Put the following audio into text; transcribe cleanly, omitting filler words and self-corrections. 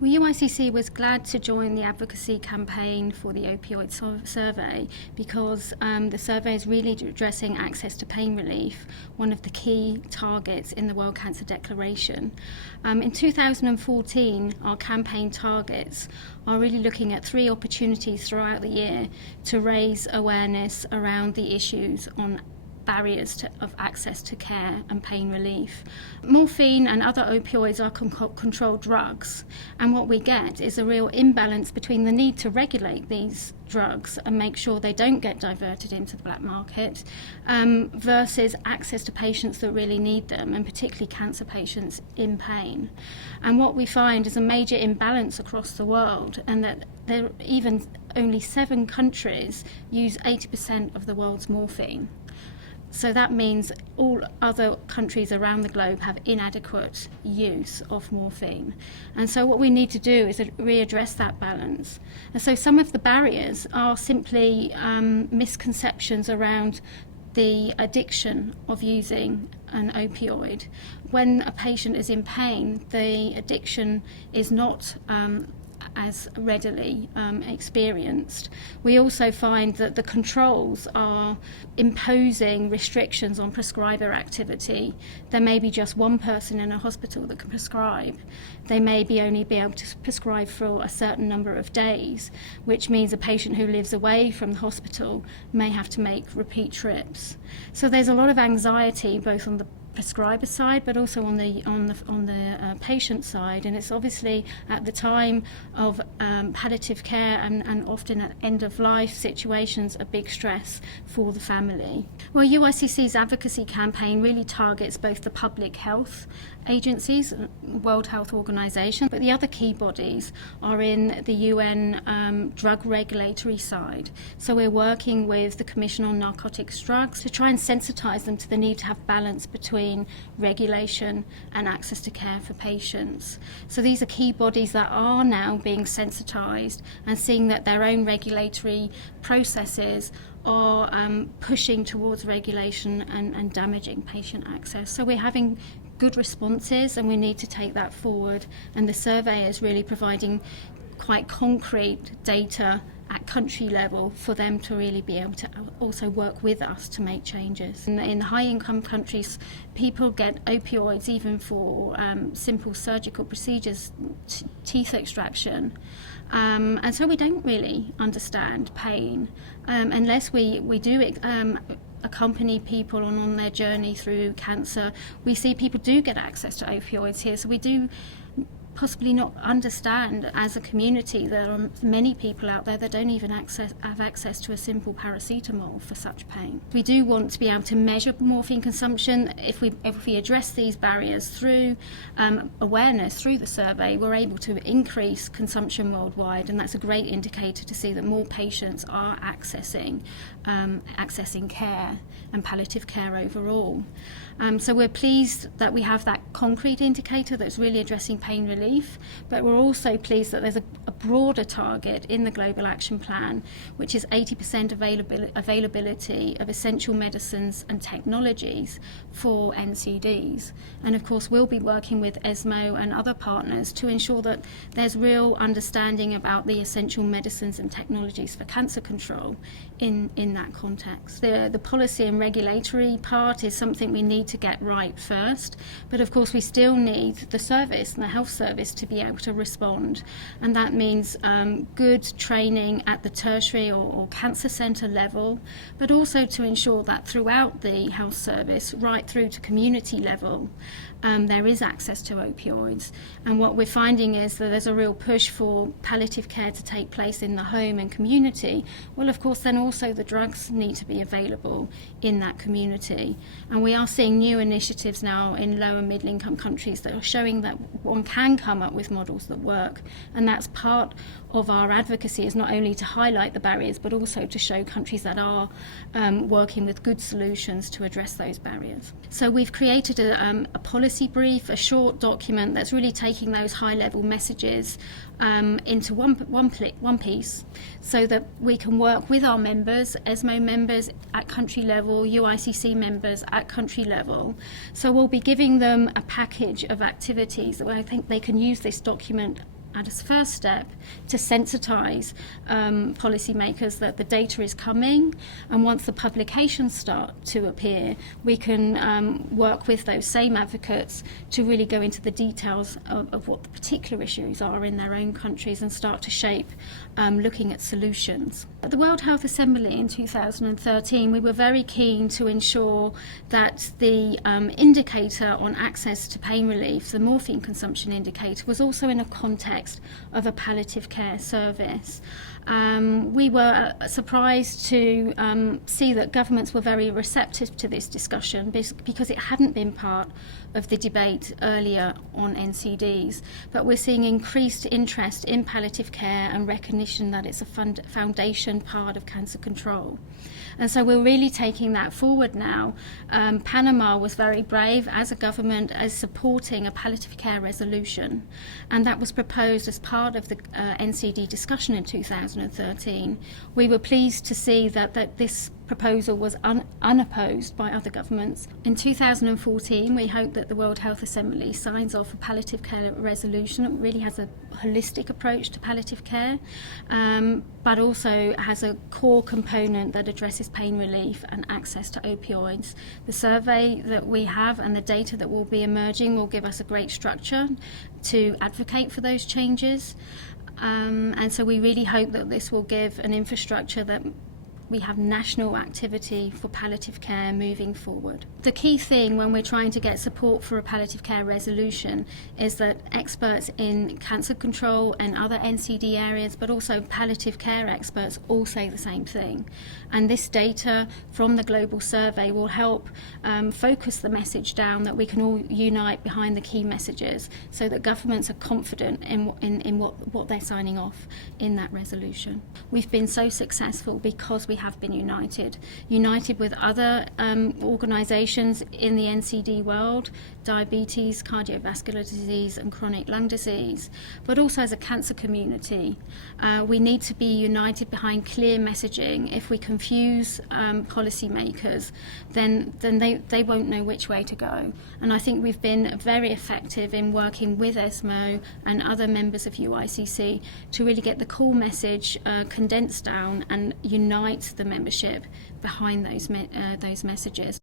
Well, UICC was glad to join the advocacy campaign for the opioid survey because the survey is really addressing access to pain relief, one of the key targets in the World Cancer Declaration. In 2014, our campaign targets are really looking at 3 opportunities throughout the year to raise awareness around the issues on barriers of access to care and pain relief. Morphine and other opioids are controlled drugs, and what we get is a real imbalance between the need to regulate these drugs and make sure they don't get diverted into the black market versus access to patients that really need them, and particularly cancer patients in pain. And what we find is a major imbalance across the world, and that there are even only 7 countries use 80% of the world's morphine. So that means all other countries around the globe have inadequate use of morphine. And so what we need to do is readdress that balance. And so some of the barriers are simply misconceptions around the addiction of using an opioid. When a patient is in pain, the addiction is not as readily experienced. We also find that the controls are imposing restrictions on prescriber activity. There may be just one person in a hospital that can prescribe. They may only be able to prescribe for a certain number of days, which means a patient who lives away from the hospital may have to make repeat trips. So there's a lot of anxiety both on the prescriber side but also on the patient side, and it's obviously at the time of palliative care and often at end of life situations a big stress for the family. Well, UICC's advocacy campaign really targets both the public health agencies, World Health Organization, but the other key bodies are in the UN drug regulatory side. So we're working with the Commission on Narcotics Drugs to try and sensitize them to the need to have balance between regulation and access to care for patients. So these are key bodies that are now being sensitized and seeing that their own regulatory processes are pushing towards regulation and damaging patient access. So we're having good responses, and we need to take that forward, and the survey is really providing quite concrete data at country level for them to really be able to also work with us to make changes. In high-income countries, people get opioids even for simple surgical procedures, teeth extraction, and so we don't really understand pain unless we do accompany people on their journey through cancer. We see people do get access to opioids here, so we do possibly not understand as a community there are many people out there that don't even have access to a simple paracetamol for such pain. We do want to be able to measure morphine consumption. If we address these barriers through awareness through the survey, we're able to increase consumption worldwide, and that's a great indicator to see that more patients are accessing care and palliative care overall. So we're pleased that we have that concrete indicator that's really addressing pain relief, but we're also pleased that there's a broader target in the Global Action Plan, which is 80% availability of essential medicines and technologies for NCDs. And of course we'll be working with ESMO and other partners to ensure that there's real understanding about the essential medicines and technologies for cancer control in that context. The policy and regulatory part is something we need to get right first, but of course we still need the service and the health service to be able to respond, and that means good training at the tertiary or cancer centre level, but also to ensure that throughout the health service right through to community level there is access to opioids. And what we're finding is that there's a real push for palliative care to take place in the home and community. Well, of course then also the drugs need to be available in that community, and we are seeing new initiatives now in low and middle income countries that are showing that one can come up with models that work, and that's part of our advocacy, is not only to highlight the barriers but also to show countries that are working with good solutions to address those barriers. So we've created a policy brief, a short document that's really taking those high level messages into one piece, so that we can work with our members, ESMO members at country level, UICC members at country level. So we'll be giving them a package of activities that I think they can use this document as a first step to sensitise policymakers that the data is coming, and once the publications start to appear, we can work with those same advocates to really go into the details of what the particular issues are in their own countries and start to shape looking at solutions. At the World Health Assembly in 2013, we were very keen to ensure that the indicator on access to pain relief, the morphine consumption indicator, was also in a context of a palliative care service. We were surprised to see that governments were very receptive to this discussion because it hadn't been part of the debate earlier on NCDs, but we're seeing increased interest in palliative care and recognition that it's a foundation part of cancer control. And so we're really taking that forward now. Panama was very brave as a government as supporting a palliative care resolution, and that was proposed as part of the NCD discussion in 2013. We were pleased to see that this proposal was unopposed by other governments. In 2014, we hope that the World Health Assembly signs off a palliative care resolution. It really has a holistic approach to palliative care, but also has a core component that addresses pain relief and access to opioids. The survey that we have and the data that will be emerging will give us a great structure to advocate for those changes. And so we really hope that this will give an infrastructure that we have national activity for palliative care moving forward. The key thing when we're trying to get support for a palliative care resolution is that experts in cancer control and other NCD areas, but also palliative care experts, all say the same thing. And this data from the global survey will help focus the message down, that we can all unite behind the key messages so that governments are confident in what they're signing off in that resolution. We've been so successful because we have been united with other organisations in the NCD world, diabetes, cardiovascular disease and chronic lung disease, but also as a cancer community. We need to be united behind clear messaging. If we confuse policymakers, then they won't know which way to go. And I think we've been very effective in working with ESMO and other members of UICC to really get the core message condensed down and unite the membership behind those messages.